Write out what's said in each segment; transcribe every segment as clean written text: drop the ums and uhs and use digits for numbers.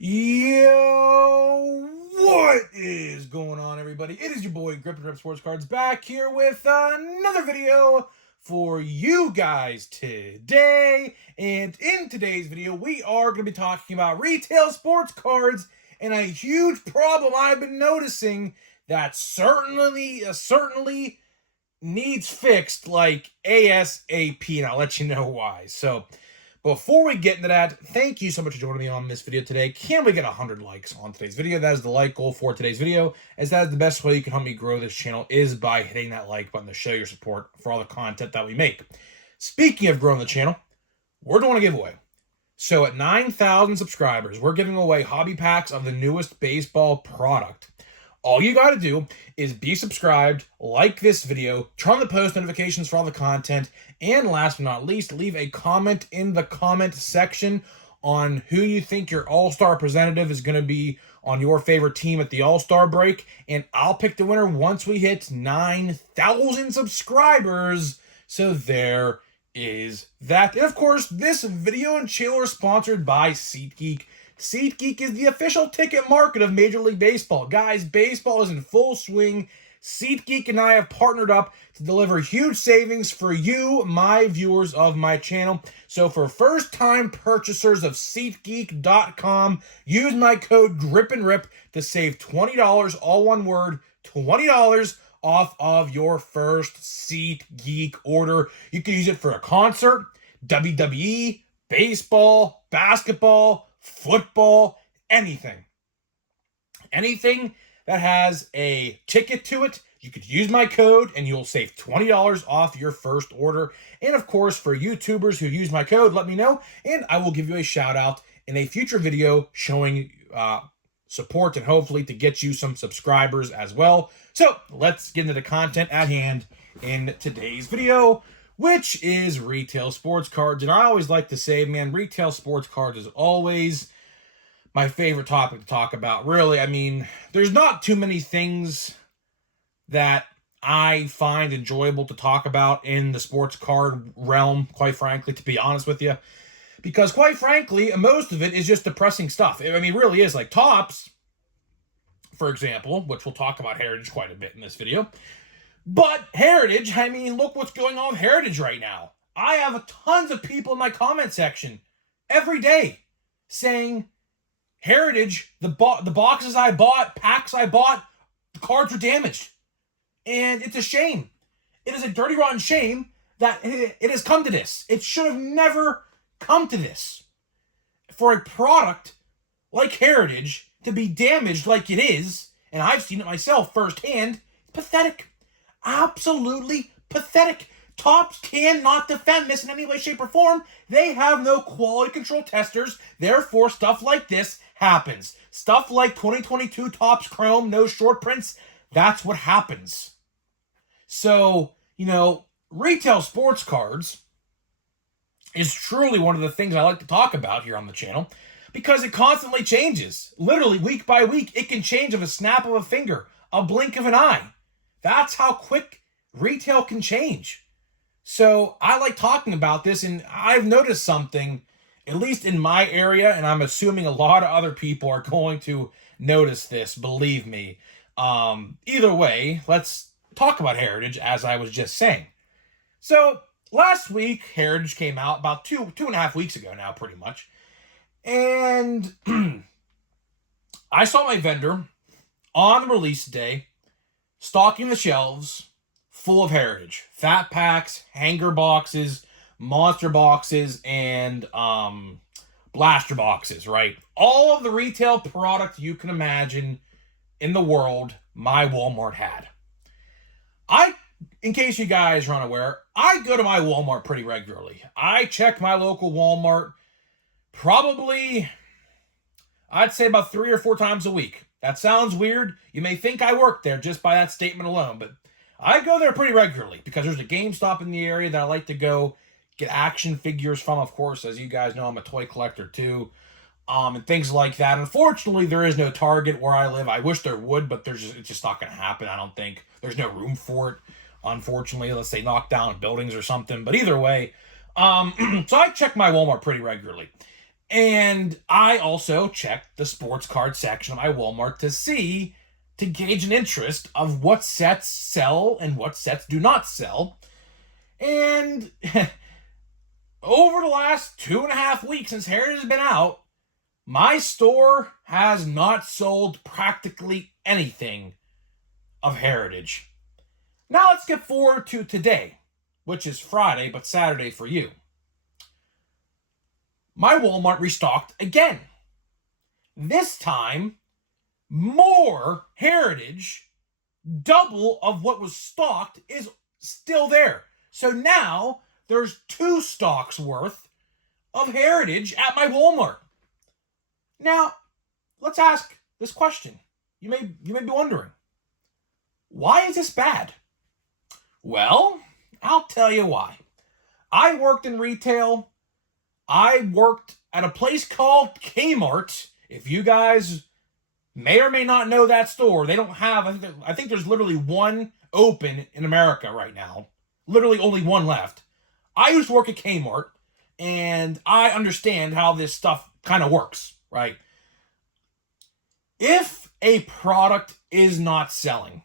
Yo, what is going on, everybody? It is your boy Grip and Rip Sports Cards back here with another video for you guys today. And in today's video, we are going to be talking about retail sports cards and a huge problem I've been noticing that certainly needs fixed like ASAP, and I'll let you know why. So before we get into that, thank you so much for joining me on this video today. Can we get 100 likes on today's video? That is the like goal for today's video, as that is the best way you can help me grow this channel is by hitting that like button to show your support for all the content that we make. Speaking of growing the channel, we're doing a giveaway. So at 9,000 subscribers, we're giving away hobby packs of the newest baseball product. All you got to do is be subscribed, like this video, turn on the post notifications for all the content, and last but not least, leave a comment in the comment section on who you think your All-Star representative is going to be on your favorite team at the All-Star break, and I'll pick the winner once we hit 9,000 subscribers. So there is that. And of course, this video and channel is sponsored by SeatGeek. SeatGeek is the official ticket market of Major League Baseball. Guys, baseball is in full swing. SeatGeek and I have partnered up to deliver huge savings for you, my viewers of my channel. So for first-time purchasers of SeatGeek.com, use my code GRIPANDRIP to save $20, all one word, $20 off of your first SeatGeek order. You can use it for a concert, WWE, baseball, basketball, football, anything that has a ticket to it, you could use my code and you'll save $20 off your first order. And of course, for YouTubers who use my code, let me know and I will give you a shout out in a future video showing support and hopefully to get you some subscribers as well. So let's get into the content at hand in today's video, which is retail sports cards. And I always like to say, man, retail sports cards is always my favorite topic to talk about. Really, I mean, there's not too many things that I find enjoyable to talk about in the sports card realm, quite frankly, to be honest with you. Because quite frankly, most of it is just depressing stuff. I mean, it really is. Like Topps, for example, which we'll talk about Heritage quite a bit in this video. But Heritage, I mean, look what's going on with Heritage right now. I have tons of people in my comment section every day saying Heritage, the boxes I bought, packs I bought, the cards were damaged. And it's a shame. It is a dirty, rotten shame that it has come to this. It should have never come to this. For a product like Heritage to be damaged like it is, and I've seen it myself firsthand, it's pathetic. Absolutely pathetic. Topps cannot defend this in any way, shape, or form. They have no quality control testers. Therefore, stuff like this happens. Stuff like 2022 Topps Chrome, no short prints, that's what happens. So, you know, retail sports cards is truly one of the things I like to talk about here on the channel because it constantly changes. Literally, week by week, it can change of a snap of a finger, a blink of an eye. That's how quick retail can change. So I like talking about this, and I've noticed something, at least in my area, and I'm assuming a lot of other people are going to notice this, believe me. Either way, let's talk about Heritage, as I was just saying. So last week, Heritage came out about two and a half weeks ago now, pretty much. And I saw my vendor on release day stocking the shelves full of Heritage. Fat packs, hanger boxes, monster boxes, and blaster boxes, right? All of the retail product you can imagine in the world, my Walmart had. In case you guys are unaware, I go to my Walmart pretty regularly. I check my local Walmart probably, I'd say about 3 or 4 times a week. That sounds weird. You may think I work there just by that statement alone, but I go there pretty regularly because there's a GameStop in the area that I like to go get action figures from. Of course, as you guys know, I'm a toy collector too, and things like that. Unfortunately, there is no Target where I live. I wish there would, but it's just not going to happen. I don't think there's no room for it. Unfortunately, unless they knock down buildings or something. But either way, so I check my Walmart pretty regularly. And I also checked the sports card section of my Walmart to gauge an interest of what sets sell and what sets do not sell. And over the last 2.5 weeks since Heritage has been out, my store has not sold practically anything of Heritage. Now let's get forward to today, which is Friday, but Saturday for you. My Walmart restocked again. This time, more Heritage, double of what was stocked, is still there. So now there's 2 stocks worth of Heritage at my Walmart. Now, let's ask this question. You may be wondering, why is this bad? Well, I'll tell you why. I worked in retail. I worked at a place called Kmart. If you guys may or may not know that store, they don't have, I think there's literally one open in America right now. Literally only one left. I used to work at Kmart, and I understand how this stuff kind of works, right? If a product is not selling,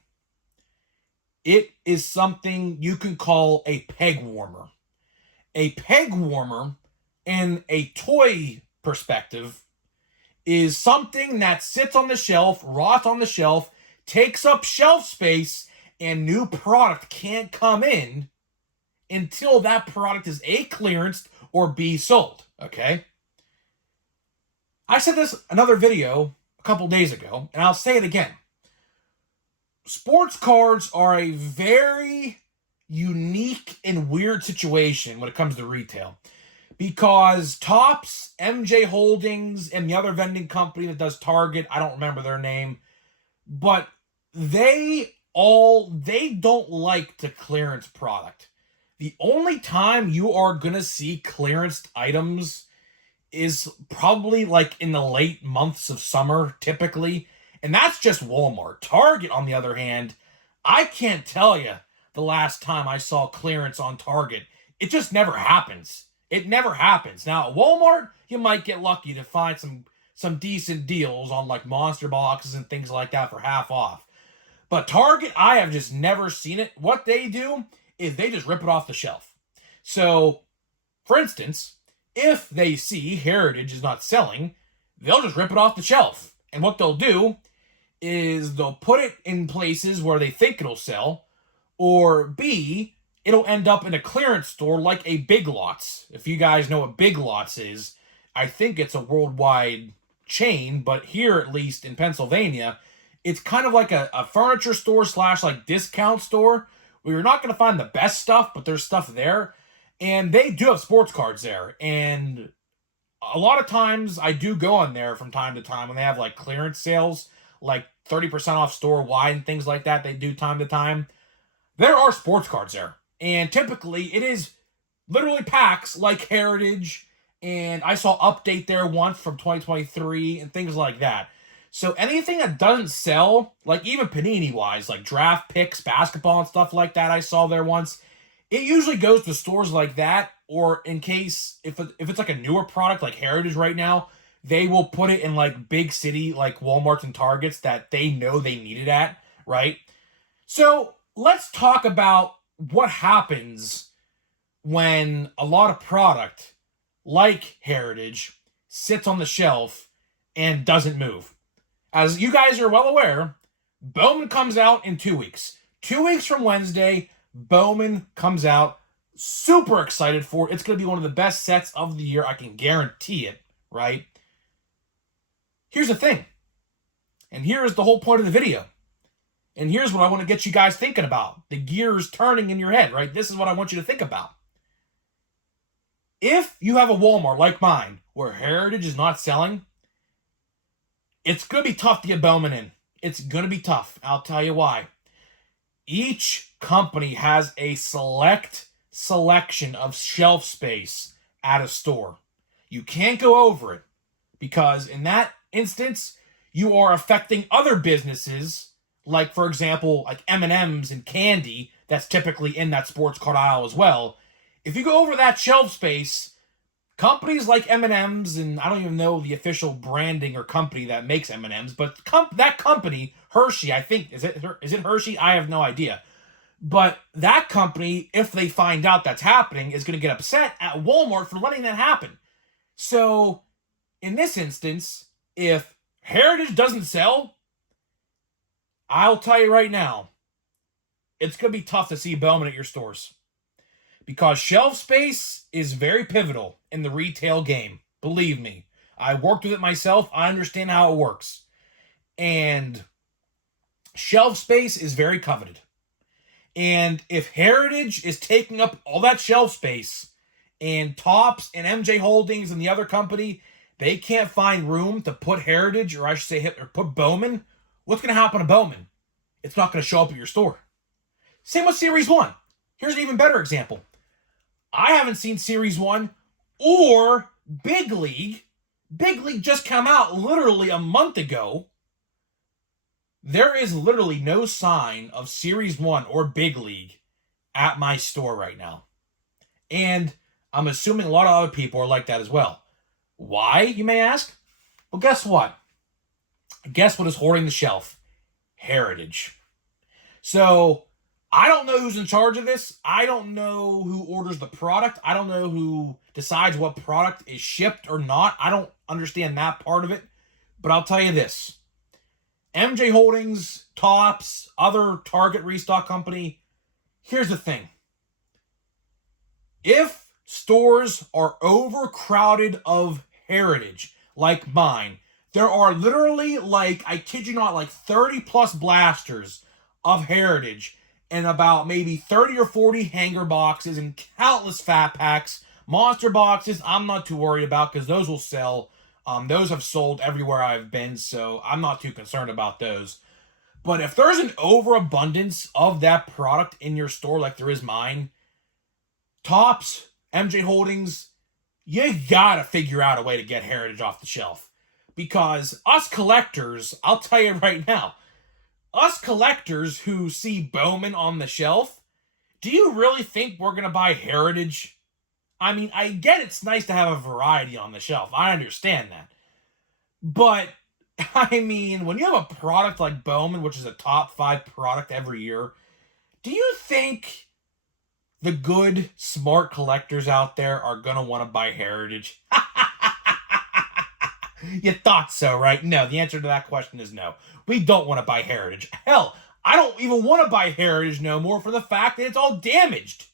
it is something you can call a peg warmer. A peg warmer, in a toy perspective, is something that sits on the shelf, rots on the shelf, takes up shelf space, and new product can't come in until that product is A, clearanced, or B, sold, okay? I said this in another video a couple days ago, and I'll say it again. Sports cards are a very unique and weird situation when it comes to retail. Because Topps, MJ Holdings, and the other vending company that does Target, I don't remember their name, but they don't like to clearance product. The only time you are going to see clearanced items is probably like in the late months of summer, typically. And that's just Walmart. Target, on the other hand, I can't tell you the last time I saw clearance on Target. It just never happens. It never happens. Now, at Walmart, you might get lucky to find some decent deals on like monster boxes and things like that for half off. But Target, I have just never seen it. What they do is they just rip it off the shelf. So, for instance, if they see Heritage is not selling, they'll just rip it off the shelf. And what they'll do is they'll put it in places where they think it'll sell, or B, it'll end up in a clearance store like a Big Lots. If you guys know what Big Lots is, I think it's a worldwide chain, but here, at least in Pennsylvania, it's kind of like a furniture store / like discount store where you're not going to find the best stuff, but there's stuff there. And they do have sports cards there. And a lot of times I do go on there from time to time when they have like clearance sales, like 30% off store wide and things like that. They do time to time. There are sports cards there. And typically it is literally packs like Heritage. And I saw Update there once from 2023 and things like that. So anything that doesn't sell, like even Panini-wise, like draft picks, basketball and stuff like that I saw there once, it usually goes to stores like that, or in case, if it's like a newer product like Heritage right now, they will put it in like big city, like Walmarts and Targets that they know they need it at, right? So let's talk about what happens when a lot of product like Heritage sits on the shelf and doesn't move. As you guys are well aware, Bowman comes out in 2 weeks. 2 weeks from Wednesday, Bowman comes out. Super excited for it. It's going to be one of the best sets of the year. I can guarantee it, right? Here's the thing. And here's the whole point of the video. And here's what I want to get you guys thinking about. The gears turning in your head, right? This is what I want you to think about. If you have a Walmart like mine where Heritage is not selling, it's going to be tough to get Bowman in. It's going to be tough. I'll tell you why. Each company has a selection of shelf space at a store. You can't go over it because in that instance, you are affecting other businesses, like, for example, like M&M's and candy that's typically in that sports card aisle as well. If you go over that shelf space, Companies like M&M's, and I don't even know the official branding or company that makes M&M's, but that company, Hershey, I think, is it Hershey? I have no idea. But that company, if they find out that's happening, is going to get upset at Walmart for letting that happen. So, in this instance, if Heritage doesn't sell, I'll tell you right now, it's going to be tough to see Bowman at your stores. Because shelf space is very pivotal in the retail game. Believe me. I worked with it myself. I understand how it works. And shelf space is very coveted. And if Heritage is taking up all that shelf space, and Tops and MJ Holdings and the other company, they can't find room to put Heritage, or I should say, or put Bowman, what's going to happen to Bowman? It's not going to show up at your store. Same with Series 1. Here's an even better example. I haven't seen Series 1 or Big League. Big League just came out literally a month ago. There is literally no sign of Series 1 or Big League at my store right now. And I'm assuming a lot of other people are like that as well. Why, you may ask? Well, guess what? Guess what is hoarding the shelf? Heritage. So, I don't know who's in charge of this. I don't know who orders the product. I don't know who decides what product is shipped or not. I don't understand that part of it. But I'll tell you this. MJ Holdings, Tops, other Target restock company, here's the thing. If stores are overcrowded of Heritage, like mine, there are literally, I kid you not, 30 plus blasters of Heritage, and about maybe 30 or 40 hanger boxes and countless fat packs. Monster boxes, I'm not too worried about because those will sell. Those have sold everywhere I've been, so I'm not too concerned about those. But if there's an overabundance of that product in your store like there is mine, Tops, MJ Holdings, you gotta figure out a way to get Heritage off the shelf. Because us collectors, I'll tell you right now, us collectors who see Bowman on the shelf, do you really think we're going to buy Heritage? I mean, I get it's nice to have a variety on the shelf. I understand that. But, I mean, when you have a product like Bowman, which is a top 5 product every year, do you think the good, smart collectors out there are going to want to buy Heritage? You thought so, right? No, the answer to that question is no. We don't want to buy Heritage. Hell, I don't even want to buy Heritage no more for the fact that it's all damaged.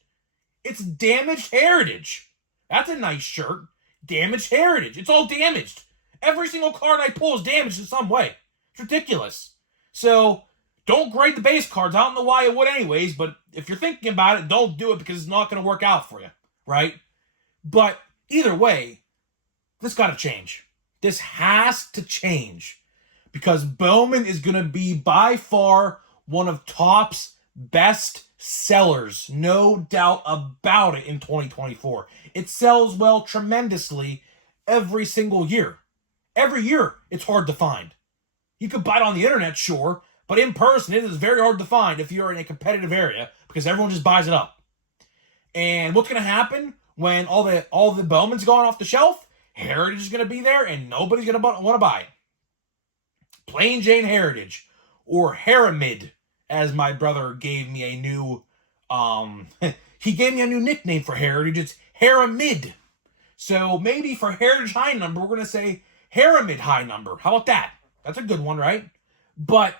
It's damaged Heritage. That's a nice shirt. Damaged Heritage. It's all damaged. Every single card I pull is damaged in some way. It's ridiculous. So, don't grade the base cards. I don't know why it would anyways, but if you're thinking about it, don't do it because it's not going to work out for you, right? But either way, this got to change. This has to change because Bowman is going to be by far one of Topps' best sellers. No doubt about it in 2024. It sells well tremendously every single year. Every year, it's hard to find. You could buy it on the internet, sure, but in person, it is very hard to find if you're in a competitive area because everyone just buys it up. And what's going to happen when all the Bowman's gone off the shelf? Heritage is going to be there, and nobody's going to want to buy it. Plain Jane Heritage, or Haramid, as my brother gave me a new, he gave me a new nickname for Heritage. It's Haramid. So maybe for Heritage High Number, we're going to say Haramid High Number. How about that? That's a good one, right? But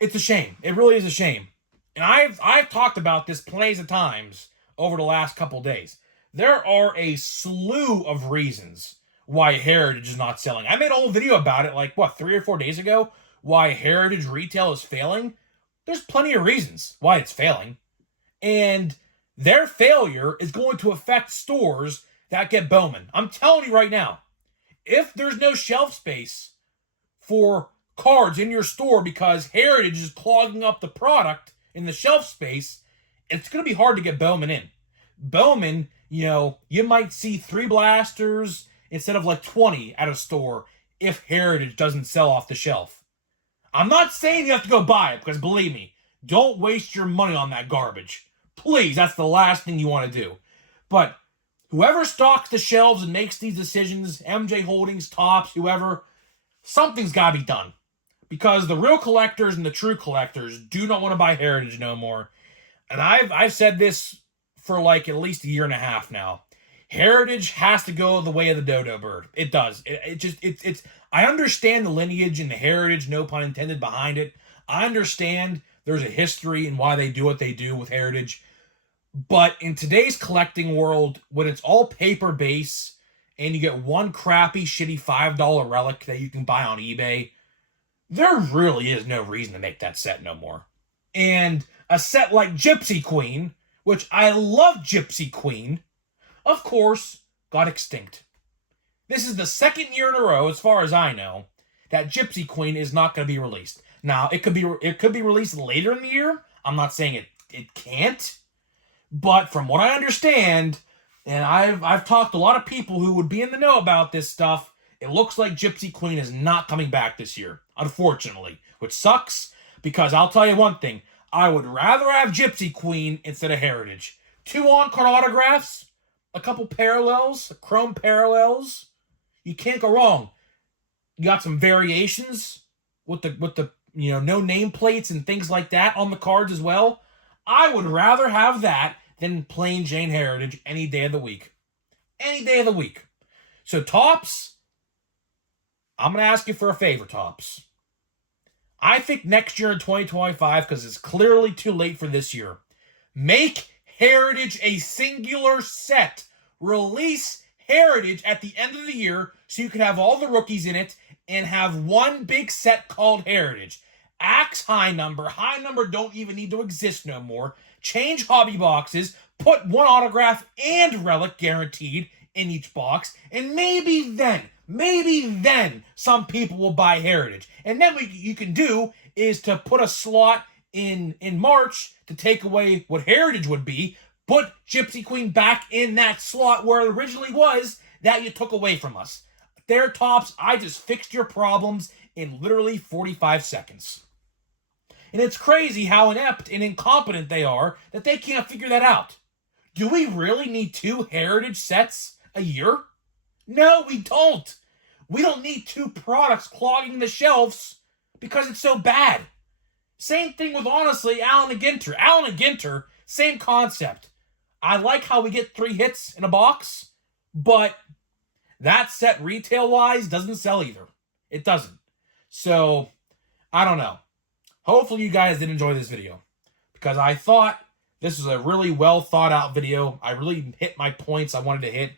it's a shame. It really is a shame. And I've talked about this plenty of times over the last couple days. There are a slew of reasons why Heritage is not selling. I made a whole video about it 3 or 4 days ago, why Heritage retail is failing. There's plenty of reasons why it's failing. And their failure is going to affect stores that get Bowman. I'm telling you right now, if there's no shelf space for cards in your store because Heritage is clogging up the product in the shelf space, it's going to be hard to get Bowman in. Bowman, you might see 3 blasters instead of 20 at a store if Heritage doesn't sell off the shelf. I'm not saying you have to go buy it because believe me, don't waste your money on that garbage. Please, that's the last thing you want to do. But Whoever stocks the shelves and makes these decisions, MJ Holdings, Topps, whoever, something's got to be done. Because the real collectors and the true collectors do not want to buy Heritage no more. And I've said this for like at least a year and a half now. Heritage has to go the way of the dodo bird. It does. It's I understand the lineage and the heritage, no pun intended, behind it. I understand there's a history and why they do what they do with Heritage. But in today's collecting world, when it's all paper base and you get one crappy, shitty $5 relic that you can buy on eBay, there really is no reason to make that set no more. And a set like Gypsy Queen, which I love Gypsy Queen, of course, got extinct. This is the second year in a row, as far as I know, that Gypsy Queen is not going to be released. Now, it could be released later in the year. I'm not saying it can't. But from what I understand, and I've talked to a lot of people who would be in the know about this stuff, it looks like Gypsy Queen is not coming back this year, unfortunately. Which sucks, because I'll tell you one thing. I would rather have Gypsy Queen instead of Heritage. 2 on-card autographs, a couple parallels, chrome parallels. You can't go wrong. You got some variations with the no nameplates and things like that on the cards as well. I would rather have that than plain Jane Heritage any day of the week. Any day of the week. So Topps, I'm going to ask you for a favor, Topps. I think next year in 2025, because it's clearly too late for this year, make Heritage a singular set. Release Heritage at the end of the year so you can have all the rookies in it and have one big set called Heritage. Axe high number. High number don't even need to exist no more. Change hobby boxes. Put one autograph and relic guaranteed in each box. And maybe then some people will buy Heritage. And then what you can do is to put a slot in March to take away what Heritage would be. Put Gypsy Queen back in that slot where it originally was that you took away from us. There, Topps, I just fixed your problems in literally 45 seconds. And it's crazy how inept and incompetent they are that they can't figure that out. Do we really need 2 Heritage sets a year? No, we don't. We don't need 2 products clogging the shelves because it's so bad. Same thing with, honestly, Allen and Ginter. Allen and Ginter, same concept. I like how we get 3 hits in a box, but that set retail-wise doesn't sell either. It doesn't. So, I don't know. Hopefully you guys did enjoy this video, because I thought this was a really well thought out video. I really hit my points I wanted to hit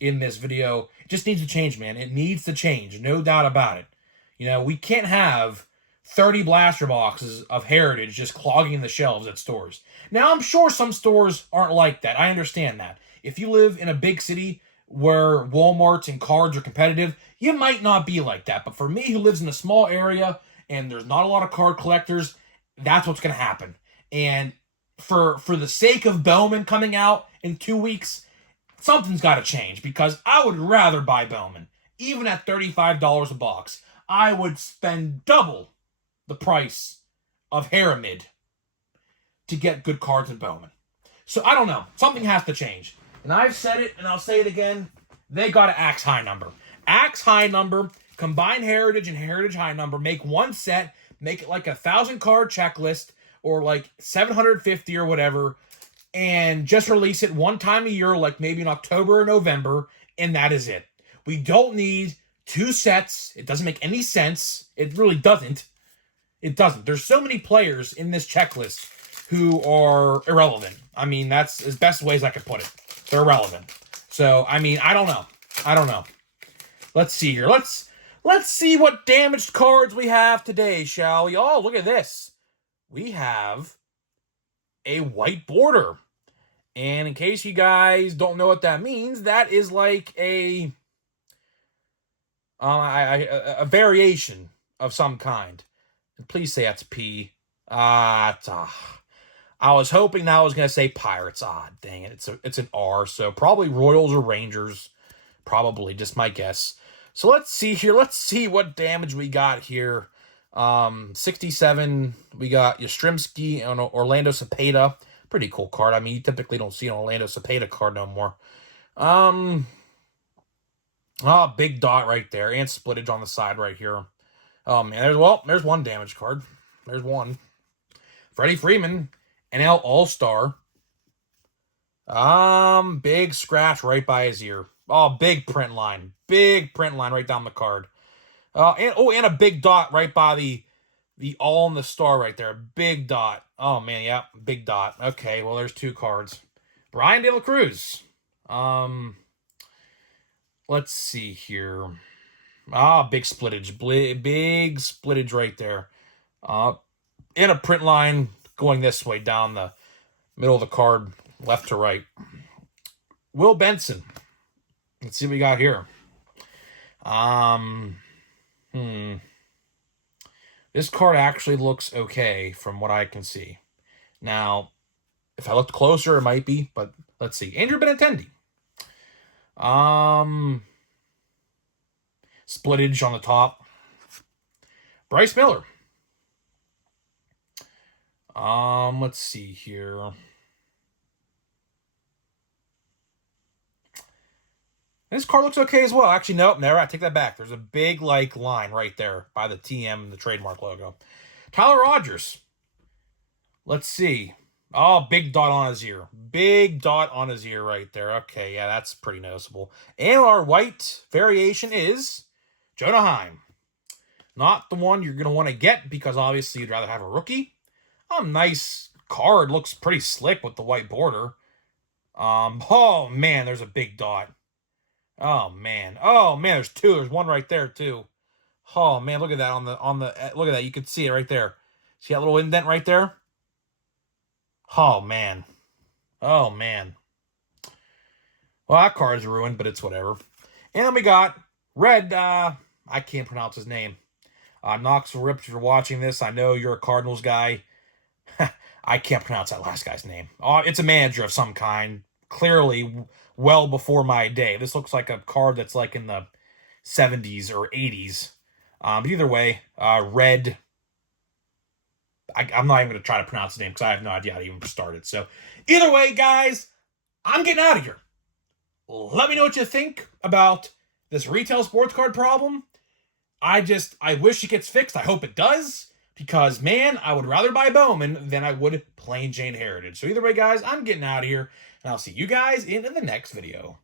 in this video. It just needs to change, man. It needs to change, no doubt about it. We can't have 30 blaster boxes of Heritage just clogging the shelves at stores. Now, I'm sure some stores aren't like that. I understand that. If you live in a big city where Walmarts and cards are competitive, you might not be like that. But for me, who lives in a small area and there's not a lot of card collectors, that's what's going to happen. And for the sake of Bowman coming out in 2 weeks, something's got to change, because I would rather buy Bowman. Even at $35 a box, I would spend double the price of Haramid to get good cards in Bowman. So I don't know. Something has to change. And I've said it, and I'll say it again. They got to axe high number. Axe high number. Combine Heritage and Heritage high number. Make one set. Make it like a 1,000 card checklist or like 750 or whatever. And just release it one time a year, like maybe in October or November. And that is it. We don't need 2 sets. It doesn't make any sense. It really doesn't. It doesn't. There's so many players in this checklist who are irrelevant. I mean, that's as best ways I could put it. They're irrelevant. So, I mean, I don't know. Let's see here. Let's see what damaged cards we have today, shall we? Oh, look at this. We have a white border. And in case you guys don't know what that means, that is like a variation of some kind. And please say that's P. I was hoping that I was going to say Pirates. Dang it. It's an R. So probably Royals or Rangers. Probably, just my guess. So let's see here. Let's see what damage we got here. 67, we got Yastrzemski and Orlando Cepeda. Pretty cool card. I mean, you typically don't see an Orlando Cepeda card no more. Oh, big dot right there. And splittage on the side right here. Oh, man. There's one damage card. There's one. Freddie Freeman. NL All-Star. Big scratch right by his ear. Oh, big print line. Big print line right down the card. And a big dot right by the all in the star right there. Big dot. Oh, man, yeah. Big dot. Okay, well, there's two cards. Brian De La Cruz. Let's see here. Big splittage. Big splittage right there. And a print line going this way down the middle of the card, left to right. Will Benson. Let's see what we got here. This card actually looks okay from what I can see. Now, if I looked closer, it might be, but let's see. Andrew Benintendi. Splittage on the top. Bryce Miller. Let's see here. This card looks okay as well. Actually, nope, never. I take that back. There's a big, line right there by the TM and the trademark logo. Tyler Rogers. Let's see. Oh, big dot on his ear. Big dot on his ear right there. Okay, yeah, that's pretty noticeable. And our white variation is Jonah Heim. Not the one you're going to want to get because obviously you'd rather have a rookie. Nice card. Looks pretty slick with the white border. Oh, man, there's a big dot. Oh, man. Oh, man, there's two. There's one right there, too. Oh, man, look at that look at that. You can see it right there. See that little indent right there? Oh, man. Oh, man. Well, that card's ruined, but it's whatever. And then we got Red, I can't pronounce his name. Knoxville Rip, if you're watching this, I know you're a Cardinals guy. I can't pronounce that last guy's name. It's a manager of some kind. Clearly well before my day. This looks like a card that's like in the 70s or 80s. But either way, Red. I'm not even going to try to pronounce the name because I have no idea how to even start it. So either way, guys, I'm getting out of here. Let me know what you think about this retail sports card problem. I wish it gets fixed. I hope it does. Because, man, I would rather buy Bowman than I would plain Jane Heritage. So either way, guys, I'm getting out of here. And I'll see you guys in the next video.